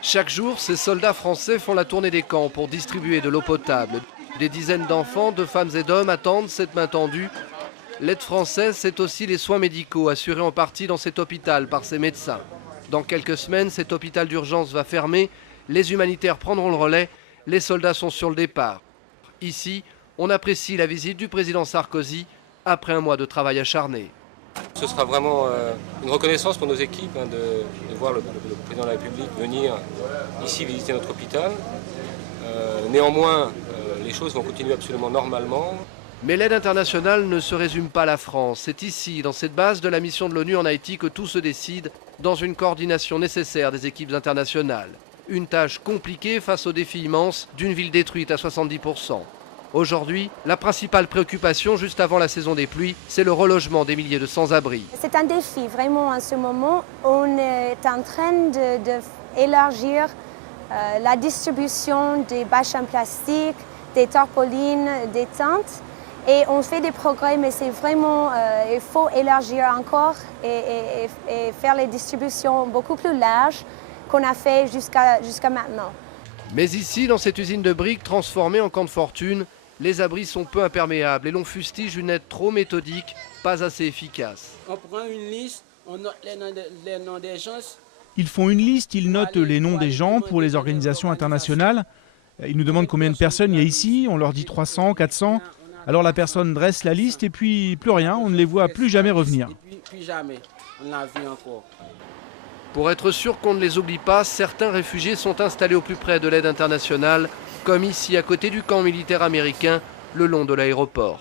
Chaque jour, ces soldats français font la tournée des camps pour distribuer de l'eau potable. Des dizaines d'enfants, de femmes et d'hommes attendent cette main tendue. L'aide française, c'est aussi les soins médicaux assurés en partie dans cet hôpital par ses médecins. Dans quelques semaines, cet hôpital d'urgence va fermer. Les humanitaires prendront le relais. Les soldats sont sur le départ. Ici, on apprécie la visite du président Sarkozy après un mois de travail acharné. Ce sera vraiment une reconnaissance pour nos équipes de voir le président de la République venir ici visiter notre hôpital. Néanmoins, les choses vont continuer absolument normalement. Mais l'aide internationale ne se résume pas à la France. C'est ici, dans cette base de la mission de l'ONU en Haïti, que tout se décide dans une coordination nécessaire des équipes internationales. Une tâche compliquée face au défi immense d'une ville détruite à 70%. Aujourd'hui, la principale préoccupation, juste avant la saison des pluies, c'est le relogement des milliers de sans-abri. C'est un défi, vraiment, en ce moment. On est en train d'élargir la distribution des bâches en plastique, des tarpaulines, des tentes. Et on fait des progrès, mais c'est vraiment, il faut élargir encore et faire les distributions beaucoup plus larges qu'on a fait jusqu'à maintenant. Mais ici, dans cette usine de briques transformée en camp de fortune, les abris sont peu imperméables et l'on fustige une aide trop méthodique, pas assez efficace. On prend une liste, on note les noms des gens. Ils font une liste, ils notent les noms des gens pour les organisations internationales. Ils nous demandent combien de personnes il y a ici, on leur dit 300, 400. Alors la personne dresse la liste et puis plus rien, on ne les voit plus jamais revenir. Puis jamais, on l'a vu encore. Pour être sûr qu'on ne les oublie pas, certains réfugiés sont installés au plus près de l'aide internationale, comme ici à côté du camp militaire américain, le long de l'aéroport.